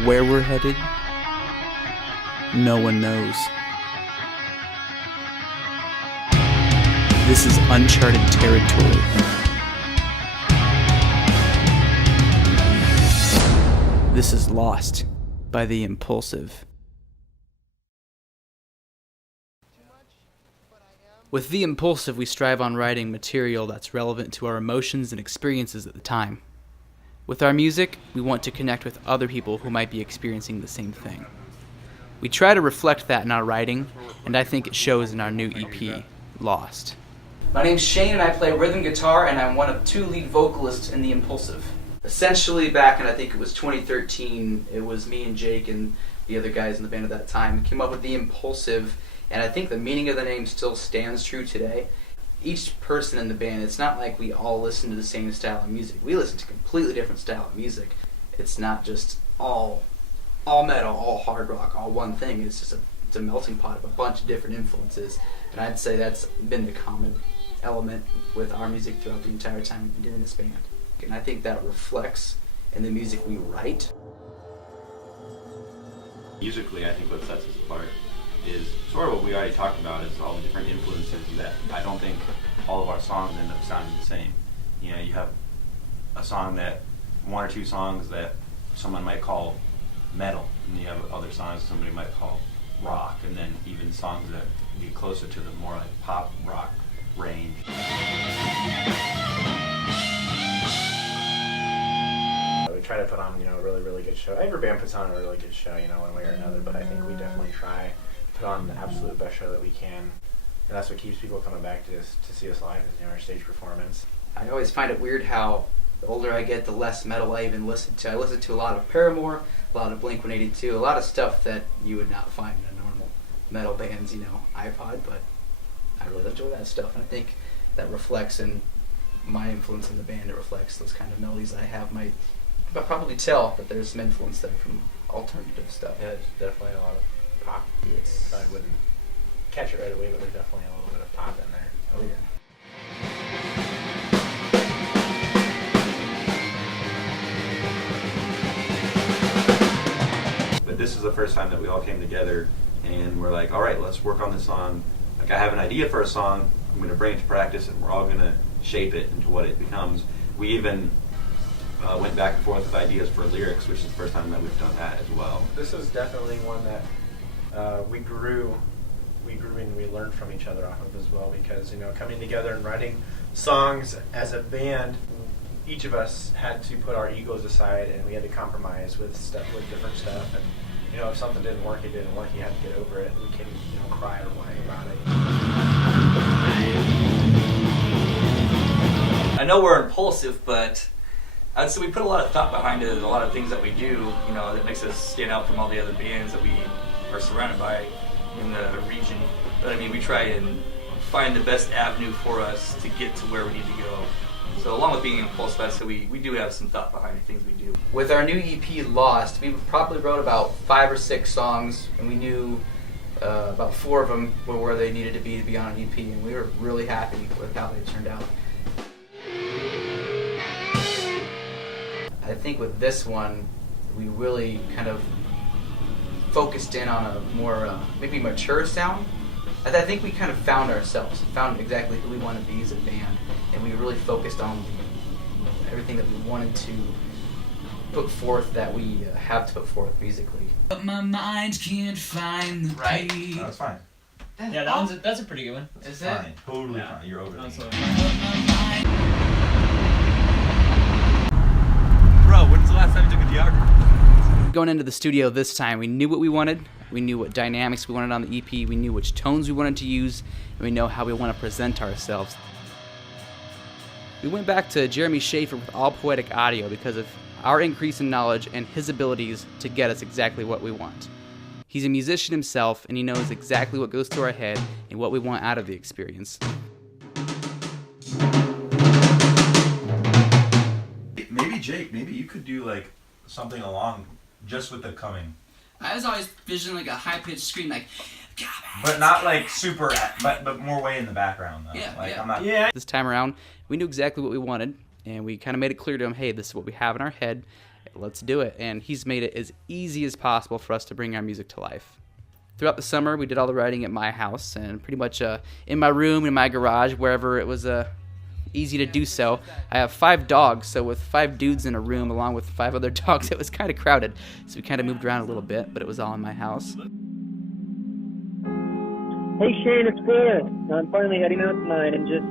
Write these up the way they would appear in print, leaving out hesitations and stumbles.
Where we're headed, no one knows. This is uncharted territory. This is Lost by the Impulsive. With The Impulsive, we strive on writing material that's relevant to our emotions and experiences at the time. With our music, we want to connect with other people who might be experiencing the same thing. We try to reflect that in our writing, and I think it shows in our new EP, Lost. My name's Shane, and I play rhythm guitar, and I'm one of two lead vocalists in The Impulsive. Essentially, back in, I think it was 2013, it was me and Jake and the other guys in the band at that time came up with The Impulsive, and I think the meaning of the name still stands true today. Each person in the band, it's not like we all listen to the same style of music. We listen to completely different style of music. It's not just all metal, all hard rock, all one thing. It's just it's a melting pot of a bunch of different influences, and I'd say that's been the common element with our music throughout the entire time we've been doing this band. And I think that reflects in the music we write. Musically, I think what sets us apart is sort of what we already talked about, is all the different influences that I don't think all of our songs end up sounding the same. You know, you have a song that, one or two songs that someone might call metal, and you have other songs somebody might call rock, and then even songs that get closer to the more like pop rock range. We try to put on, a really, really good show. Every band puts on a really good show, one way or another, but I think we definitely try to put on the absolute best show that we can. And that's what keeps people coming back to see us live, is, our stage performance. I always find it weird how the older I get, the less metal I even listen to. I listen to a lot of Paramore, a lot of Blink-182, a lot of stuff that you would not find in a normal metal band's, iPod, but I really enjoy that stuff, and I think that reflects in my influence in the band. It reflects those kind of melodies I have. But probably tell that there's some influence there from alternative stuff. Yeah, there's definitely a lot of pop. Yes. Probably wouldn't catch it right away, but there's definitely a little bit of pop in there. Oh Yeah. But this is the first time that we all came together and we're like, all right, let's work on this song. Like, I have an idea for a song, I'm going to bring it to practice, and we're all going to shape it into what it becomes. We even went back and forth with ideas for lyrics, which is the first time that we've done that as well. This is definitely one that we grew and we learned from each other off of as well, because coming together and writing songs as a band, each of us had to put our egos aside, and we had to compromise with different stuff. And if something didn't work, it didn't work. You had to get over it. We couldn't cry or whine about it. I know we're impulsive, but I'd say we put a lot of thought behind it, and a lot of things that we do, that makes us stand out from all the other bands that we are surrounded by in the region. But we try and find the best avenue for us to get to where we need to go. So along with being impulsive, I'd say we do have some thought behind the things we do. With our new EP, Lost, we probably wrote about 5 or 6 songs, and we knew about 4 of them were where they needed to be on an EP, and we were really happy with how they turned out. I think with this one, we really kind of focused in on a more maybe mature sound. I think we kind of found ourselves, found exactly who we want to be as a band, and we really focused on everything that we wanted to put forth, that we have to put forth musically. But my mind can't find the Right. peace. No, that's fine. Yeah, that's a pretty good one. Is It's it? fine. Totally Yeah. fine. You're over That's it. what Bro, when's the last time you took a geography? Going into the studio this time, we knew what we wanted, we knew what dynamics we wanted on the EP, we knew which tones we wanted to use, and we know how we want to present ourselves. We went back to Jeremy Schaefer with All Poetic Audio because of our increase in knowledge and his abilities to get us exactly what we want. He's a musician himself, and he knows exactly what goes through our head and what we want out of the experience. Maybe Jake, maybe you could do like something along just with the coming. I was always visioning like a high-pitched scream, like, But not like super, but more way in the background though. Yeah, like yeah. I'm not. Yeah. This time around, we knew exactly what we wanted, and we kind of made it clear to him, hey, this is what we have in our head, let's do it. And he's made it as easy as possible for us to bring our music to life. Throughout the summer, we did all the writing at my house and pretty much in my room, in my garage, wherever it was easy to do so. I have 5 dogs, so with 5 dudes in a room along with 5 other dogs, it was kind of crowded. So we kind of moved around a little bit, but it was all in my house. Hey Shane, it's Chris. I'm finally heading out tonight and just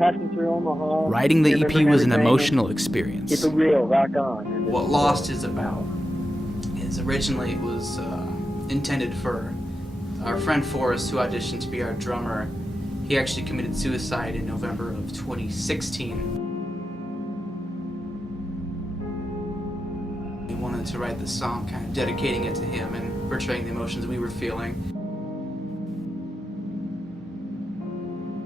passing through Omaha. Writing the EP remembering was an everything, emotional experience. Keep it real, rock on. What Lost is about is originally it was intended for our friend Forrest, who auditioned to be our drummer. He actually committed suicide in November of 2016. We wanted to write the song kind of dedicating it to him and portraying the emotions we were feeling.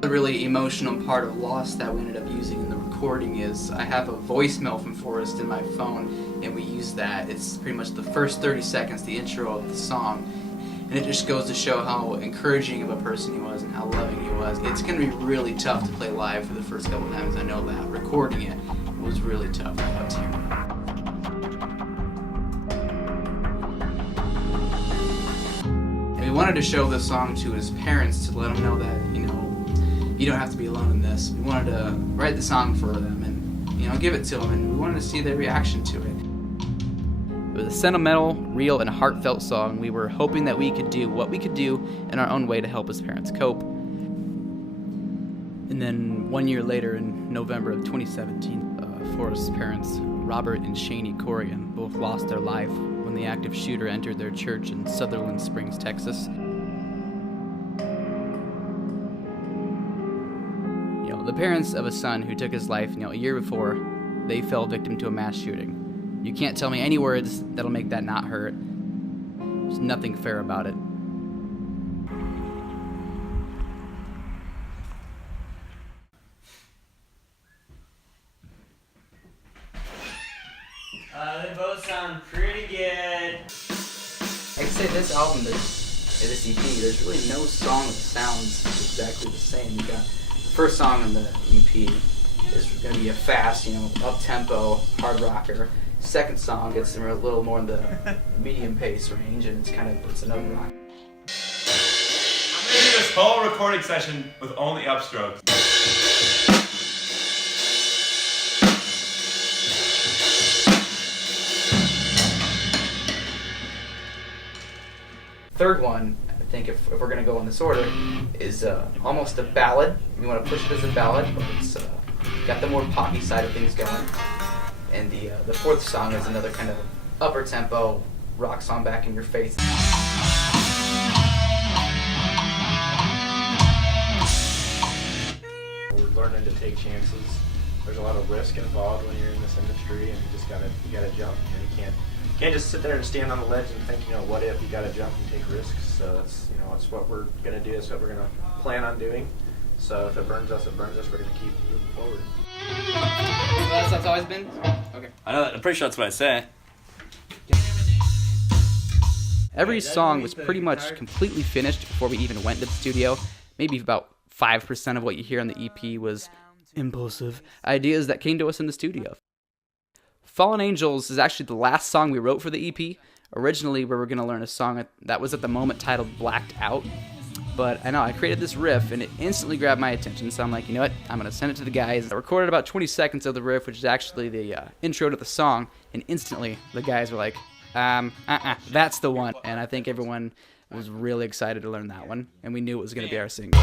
The really emotional part of Lost that we ended up using in the recording is I have a voicemail from Forrest in my phone, and we use that. It's pretty much the first 30 seconds, the intro of the song, and it just goes to show how encouraging of a person he was and how loving he was. It's going to be really tough to play live for the first couple times, I know that. Recording it was really tough. I loved hearing it. We wanted to show this song to his parents to let them know that, you don't have to be alone in this. We wanted to write the song for them and, give it to them, and we wanted to see their reaction to it. It was a sentimental, real, and heartfelt song. We were hoping that we could do what we could do in our own way to help his parents cope. And then 1 year later, in November of 2017, Forrest's parents, Robert and Shani Corrigan, both lost their life when the active shooter entered their church in Sutherland Springs, Texas. The parents of a son who took his life, a year before, they fell victim to a mass shooting. You can't tell me any words that'll make that not hurt. There's nothing fair about it. They both sound pretty good. I'd say this album, this EP, there's really no song that sounds exactly the same. You got first song on the EP is going to be a fast, up-tempo hard rocker. Second song gets a little more in the medium pace range, and it's another rock. I'm gonna do this whole recording session with only upstrokes. Third one, I think if we're going to go in this order, is almost a ballad. We want to push it as a ballad, but it's got the more poppy side of things going. And the fourth song is another kind of upper tempo rock song back in your face. We're learning to take chances. There's a lot of risk involved when you're in this industry, and you gotta jump. You can't just sit there and stand on the ledge and think, what if? You gotta jump and take risks. So that's what we're gonna do. That's what we're gonna plan on doing. So if it burns us, it burns us. We're gonna keep moving forward. That's how it's always been? Okay. I'm pretty sure that's what I say. Every song was pretty much completely finished before we even went to the studio. Maybe about 5% of what you hear on the EP was impulsive ideas that came to us in the studio. Fallen Angels is actually the last song we wrote for the EP. Originally, we were going to learn a song that was at the moment titled Blacked Out. But I created this riff, and it instantly grabbed my attention. So I'm like, you know what? I'm going to send it to the guys. I recorded about 20 seconds of the riff, which is actually the intro to the song. And instantly, the guys were like, that's the one. And I think everyone was really excited to learn that one. And we knew it was going to be our single.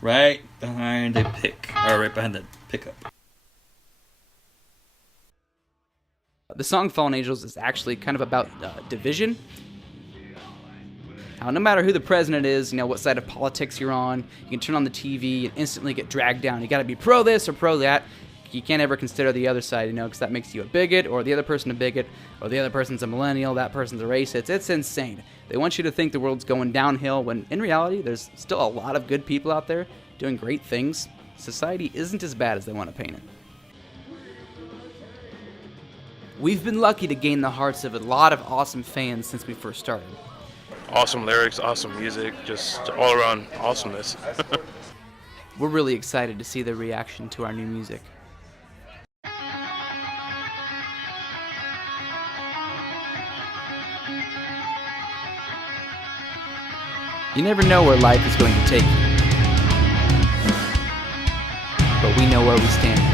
Right behind the pickup. The song Fallen Angels is actually kind of about division. Now, no matter who the president is, what side of politics you're on, you can turn on the TV and instantly get dragged down. You got to be pro this or pro that. You can't ever consider the other side, because that makes you a bigot, or the other person a bigot, or the other person's a millennial, that person's a racist. It's insane. They want you to think the world's going downhill when, in reality, there's still a lot of good people out there doing great things. Society isn't as bad as they want to paint it. We've been lucky to gain the hearts of a lot of awesome fans since we first started. Awesome lyrics, awesome music, just all around awesomeness. We're really excited to see their reaction to our new music. You never know where life is going to take you, but we know where we stand.